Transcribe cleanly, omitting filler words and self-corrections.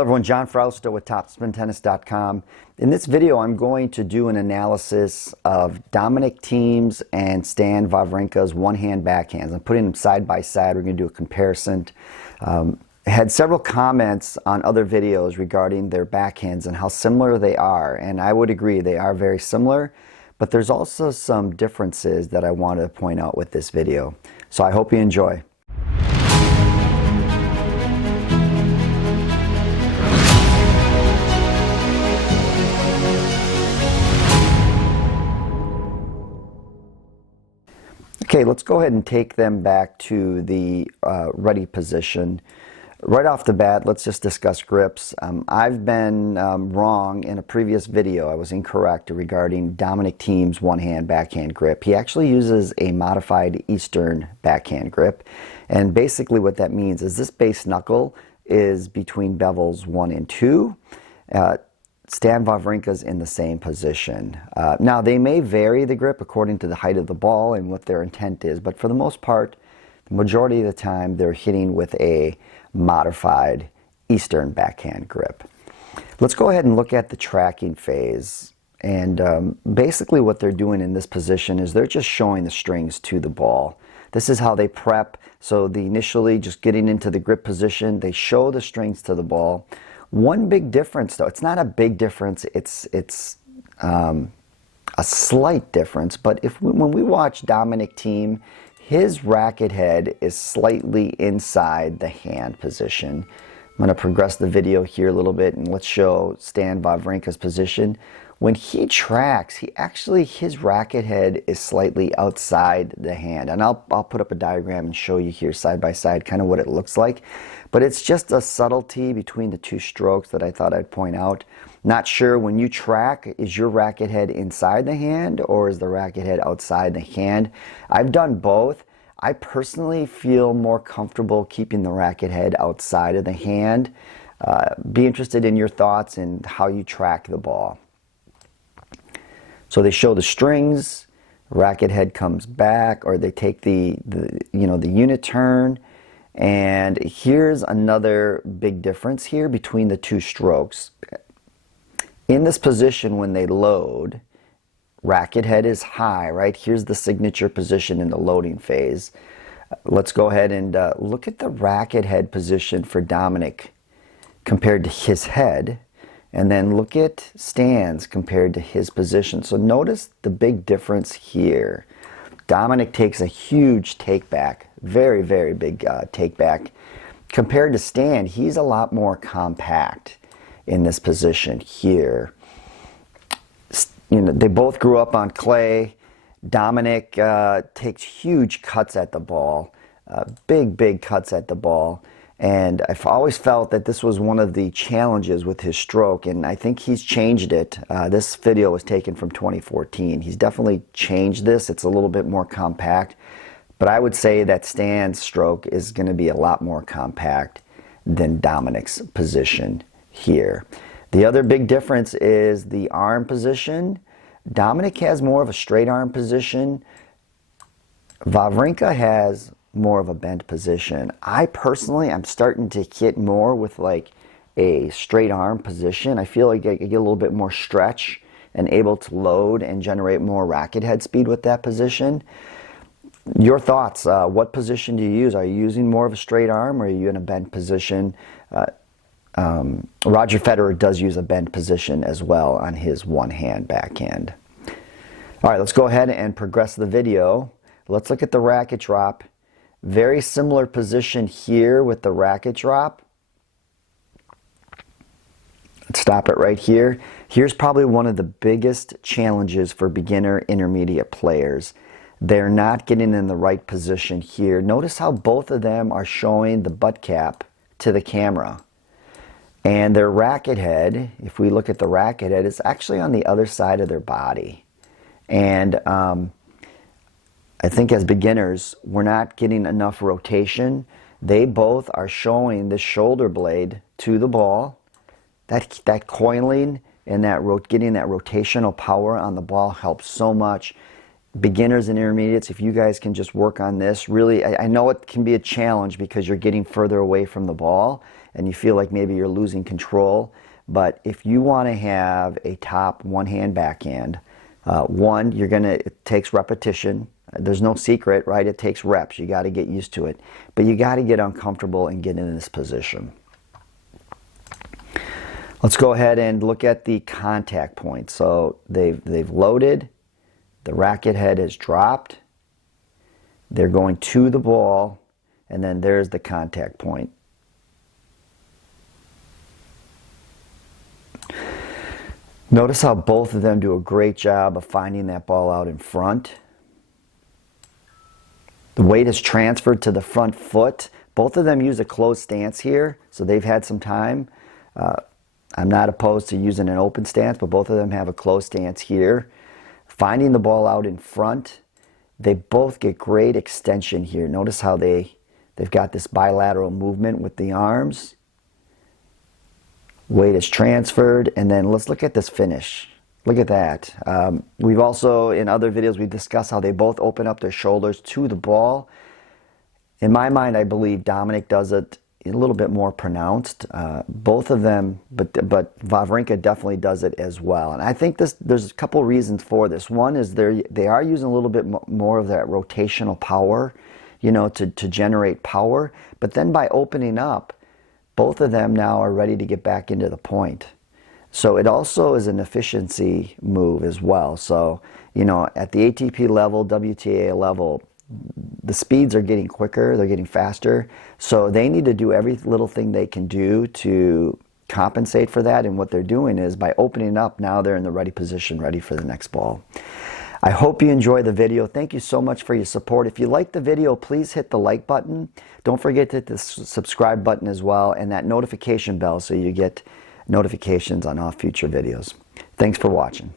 Hello everyone, John Frausto with Topspintennis.com. In this video I'm going to do an analysis of Dominic Thiem's and Stan Wawrinka's one-hand backhands. I'm putting them side by side. We're going to do a comparison. I had several comments on other videos regarding their backhands and how similar they are, and I would agree they are very similar, but there's also some differences that I want to point out with this video. So I hope you enjoy. Okay, let's go ahead and take them back to the ready position. Right off the bat, let's just discuss grips. I've been wrong in a previous video. I was incorrect regarding Dominic Thiem's one-hand backhand grip. He actually uses a modified Eastern backhand grip. And basically what that means is this base knuckle is between bevels 1 and 2. Stan Wawrinka's in the same position. Now they may vary the grip according to the height of the ball and what their intent is, but for the most part, the majority of the time they're hitting with a modified Eastern backhand grip. Let's go ahead and look at the tracking phase. And basically what they're doing in this position is they're just showing the strings to the ball. This is how they prep. So initially just getting into the grip position, they show the strings to the ball. One big difference, though, it's not a big difference, it's a slight difference, but when we watch Dominic Thiem, his racket head is slightly inside the hand position. I'm going to progress the video here a little bit and let's show Stan Wawrinka's position. When he tracks, his racket head is slightly outside the hand. And I'll put up a diagram and show you here side by side kind of what it looks like. But it's just a subtlety between the two strokes that I thought I'd point out. Not sure when you track, is your racket head inside the hand or is the racket head outside the hand? I've done both. I personally feel more comfortable keeping the racket head outside of the hand. Be interested in your thoughts and how you track the ball. So they show the strings, racket head comes back, or they take the unit turn. And here's another big difference here between the two strokes. In this position when they load, racket head is high, right? Here's the signature position in the loading phase. Let's go ahead and look at the racket head position for Dominic compared to his head. And then look at Stan's compared to his position. So notice the big difference here. Dominic takes a huge take back, very, very big take back. Compared to Stan, he's a lot more compact in this position here. They both grew up on clay. Dominic takes huge cuts at the ball, big cuts at the ball. And I've always felt that this was one of the challenges with his stroke, and I think he's changed it. This video was taken from 2014. He's definitely changed this. It's a little bit more compact, but I would say that Stan's stroke is going to be a lot more compact than Dominic's position here. The other big difference is the arm position. Dominic has more of a straight arm position. Wawrinka has more of a bent position. I personally, I'm starting to hit more with like a straight arm position. I feel like I get a little bit more stretch and able to load and generate more racket head speed with that position. Your thoughts, what position do you use? Are you using more of a straight arm or are you in a bent position? Roger Federer does use a bent position as well on his one-hand backhand. All right, let's go ahead and progress the video. Let's look at the racket drop. Very similar position here with the racket drop. Let's stop it right here. Here's probably one of the biggest challenges for beginner intermediate players. They're not getting in the right position here. Notice how both of them are showing the butt cap to the camera. And their racket head, if we look at the racket head, it's actually on the other side of their body. And I think as beginners, we're not getting enough rotation. They both are showing the shoulder blade to the ball. That coiling and getting that rotational power on the ball helps so much. beginners and intermediates, if you guys can just work on this, really, I know it can be a challenge because you're getting further away from the ball, and you feel like maybe you're losing control. But if you want to have a top one-hand backhand, it takes repetition. There's no secret, right? It takes reps. You got to get used to it. But you got to get uncomfortable and get in this position. Let's go ahead and look at the contact point. So they've loaded. The racket head is dropped. They're going to the ball, and then there's the contact point. Notice how both of them do a great job of finding that ball out in front. The weight is transferred to the front foot. Both of them use a closed stance here, so they've had some time. I'm not opposed to using an open stance, but both of them have a closed stance here. Finding the ball out in front, they both get great extension here. Notice how they've got this bilateral movement with the arms. Weight is transferred, and then let's look at this finish. Look at that. We've also, in other videos, we've discussed how they both open up their shoulders to the ball. In my mind, I believe Dominic does it a little bit more pronounced. Both of them, but Wawrinka definitely does it as well. And I think there's a couple reasons for this. One is they are using a little bit more of that rotational power, you know, to generate power. But then by opening up, both of them now are ready to get back into the point. So it also is an efficiency move as well. So, you know, at the ATP level, WTA level, the speeds are getting quicker, they're getting faster. So they need to do every little thing they can do to compensate for that. And what they're doing is by opening up, now they're in the ready position, ready for the next ball. I hope you enjoy the video. Thank you so much for your support. If you like the video, please hit the like button. Don't forget to hit the subscribe button as well, and that notification bell so you get notifications on all future videos. Thanks for watching.